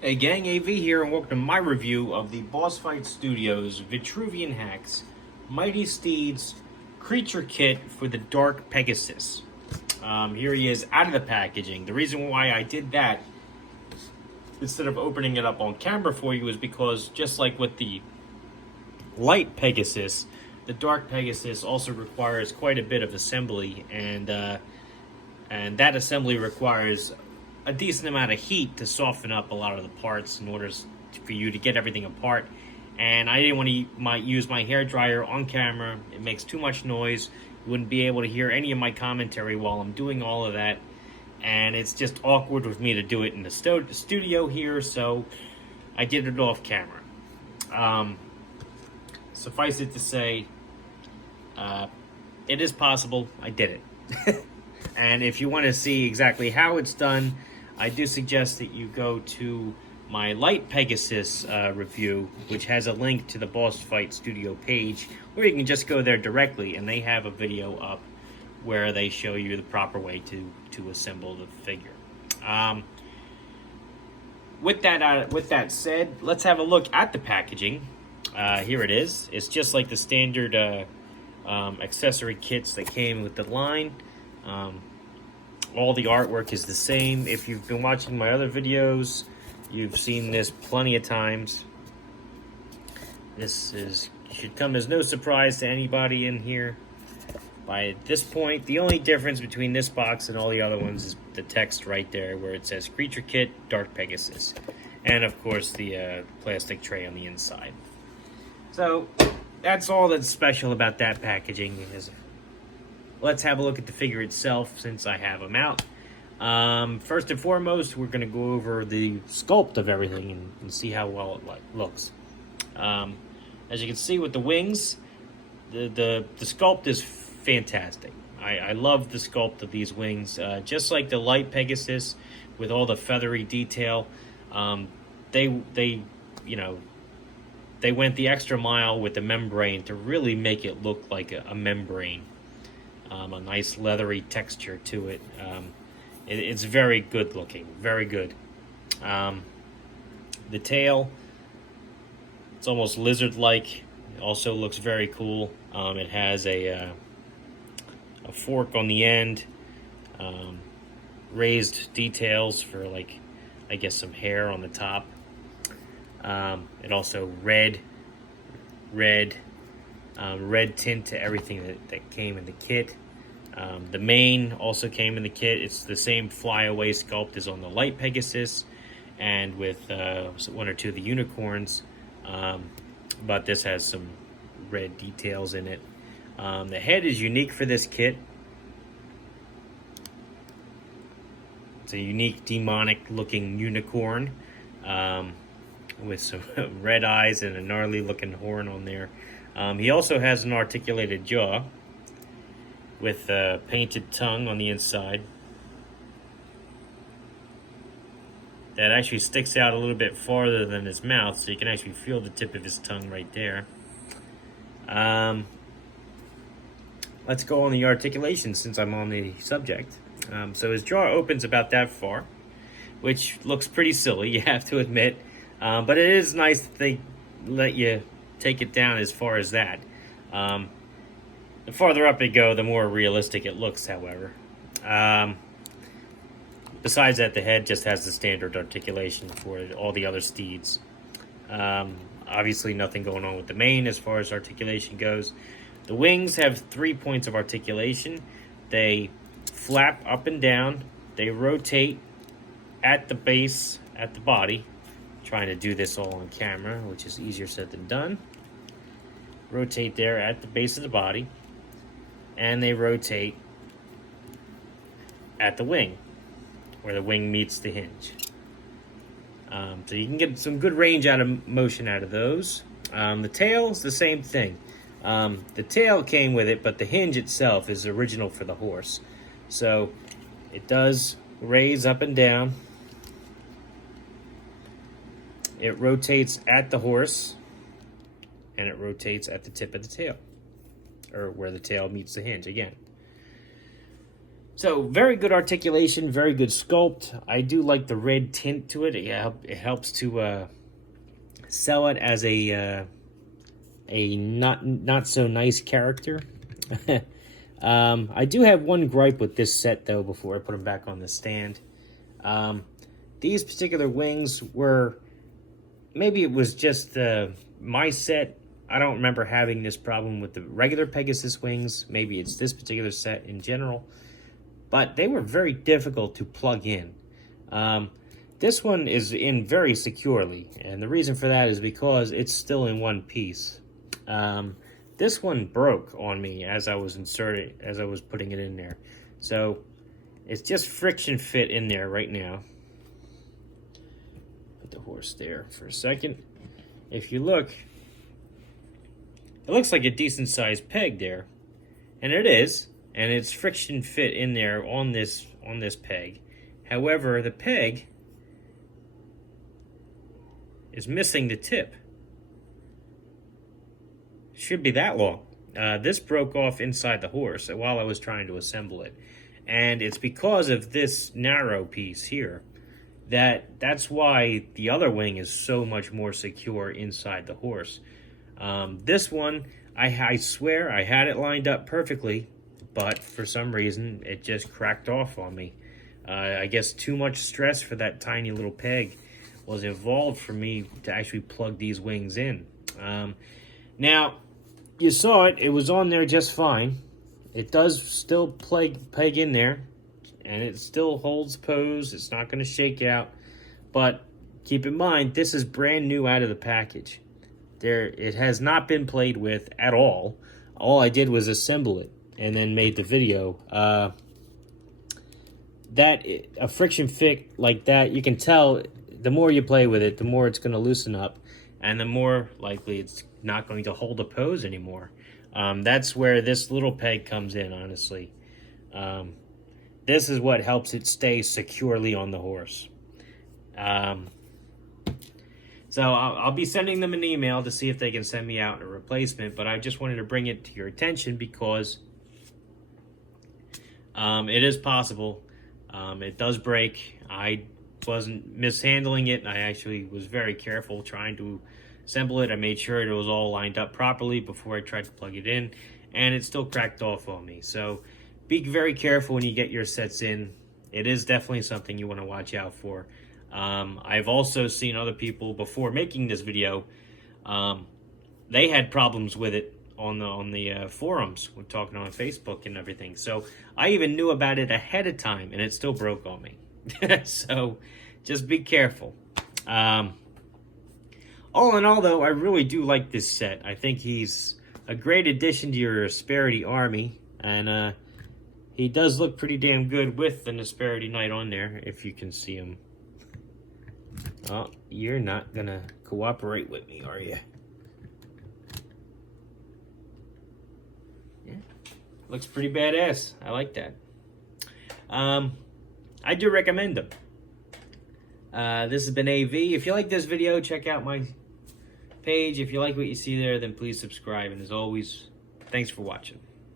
Hey gang, AV here, and welcome to my review of the Boss Fight Studios Vitruvian Hacks Mighty Steeds Creature Kit for the Dark Pegasus. Here he is out of the packaging. The reason why I did that instead of opening it up on camera for you is because just like with the Light Pegasus, the Dark Pegasus also requires quite a bit of assembly, and that assembly requires a decent amount of heat to soften up a lot of the parts in order for you to get everything apart. And I didn't want to use my hair dryer on camera. It makes too much noise. You wouldn't be able to hear any of my commentary while I'm doing all of that. And it's just awkward with me to do it in the studio here, so I did it off camera. Suffice it to say, it is possible. I did it. And if you want to see exactly how it's done, I do suggest that you go to my Light Pegasus review, which has a link to the Boss Fight Studio page, or you can just go there directly, and they have a video up where they show you the proper way to assemble the figure. With that said, let's have a look at the packaging. Here it is. It's just like the standard accessory kits that came with the line. All the artwork is the same. If you've been watching my other videos, you've seen this plenty of times. This should come as no surprise to anybody in here. By this point, the only difference between this box and all the other ones is the text right there where it says Creature Kit, Dark Pegasus. And of course the plastic tray on the inside. So that's all that's special about that packaging. Let's have a look at the figure itself since I have them out. First and foremost, we're going to go over the sculpt of everything and see how well it looks. As you can see with the wings, the sculpt is fantastic. I love the sculpt of these wings. Just like the Light Pegasus with all the feathery detail, they went the extra mile with the membrane to really make it look like a membrane. A nice leathery texture to it. It's very good looking, very good. The tail, it's almost lizard-like. It also looks very cool. It has a fork on the end, raised details for, like, I guess some hair on the top. It also red tint to everything that came in the kit. The mane also came in the kit. It's the same flyaway sculpt as on the Light Pegasus and with one or two of the unicorns, but this has some red details in it. The head is unique for this kit. It's a unique demonic looking unicorn with some red eyes and a gnarly looking horn on there. He also has an articulated jaw with a painted tongue on the inside that actually sticks out a little bit farther than his mouth, so you can actually feel the tip of his tongue right there. Let's go on the articulation since I'm on the subject. So his jaw opens about that far, which looks pretty silly, you have to admit, but it is nice that they let you take it down as far as that. The farther up you go, the more realistic it looks, however. Besides that, the head just has the standard articulation for all the other steeds. Obviously, nothing going on with the mane as far as articulation goes. The wings have 3 points of articulation. They flap up and down. They rotate at the base, at the body. I'm trying to do this all on camera, which is easier said than done. Rotate there at the base of the body. And they rotate at the wing, where the wing meets the hinge. So you can get some good range of motion out of those. The tail is the same thing. The tail came with it, but the hinge itself is original for the horse. So it does raise up and down. It rotates at the horse, and it rotates at the tip of the tail, or where the tail meets the hinge again. So, very good articulation, very good sculpt. I do like the red tint to it. It helps to sell it as a not so nice character. I do have one gripe with this set, though, before I put them back on the stand. These particular wings were, maybe it was just my set. I don't remember having this problem with the regular Pegasus wings. Maybe it's this particular set in general. But they were very difficult to plug in. This one is in very securely, and the reason for that is because it's still in one piece. This one broke on me as I was putting it in there. So it's just friction fit in there right now. Put the horse there for a second. If you look, it looks like a decent sized peg there, and it is. And it's friction fit in there on this peg. However, the peg is missing the tip. It should be that long. This broke off inside the horse while I was trying to assemble it. And it's because of this narrow piece here that's why the other wing is so much more secure inside the horse. This one, I swear I had it lined up perfectly, but for some reason, it just cracked off on me. I guess too much stress for that tiny little peg was involved for me to actually plug these wings in. Now, you saw it. It was on there just fine. It does still peg in there, and it still holds pose. It's not going to shake out. But keep in mind, this is brand new out of the package. It has not been played with at all. All I did was assemble it and then made the video. A friction fit like that, you can tell the more you play with it, the more it's going to loosen up, and the more likely it's not going to hold a pose anymore. That's where this little peg comes in, honestly. This is what helps it stay securely on the horse. So I'll be sending them an email to see if they can send me out a replacement, but I just wanted to bring it to your attention because it is possible. It does break. I wasn't mishandling it. I actually was very careful trying to assemble it. I made sure it was all lined up properly before I tried to plug it in, and it still cracked off on me. So be very careful when you get your sets in. It is definitely something you want to watch out for. I've also seen other people before making this video. They had problems with it on the forums. We're talking on Facebook and everything. So I even knew about it ahead of time, and it still broke on me. So just be careful. All in all, though, I really do like this set. I think he's a great addition to your Asperity army, and he does look pretty damn good with the Asperity Knight on there, if you can see him. Oh, you're not gonna cooperate with me, are you? Yeah, looks pretty badass. I like that. I do recommend them. This has been AV. If you like this video, check out my page. If you like what you see there, then please subscribe. And as always, thanks for watching.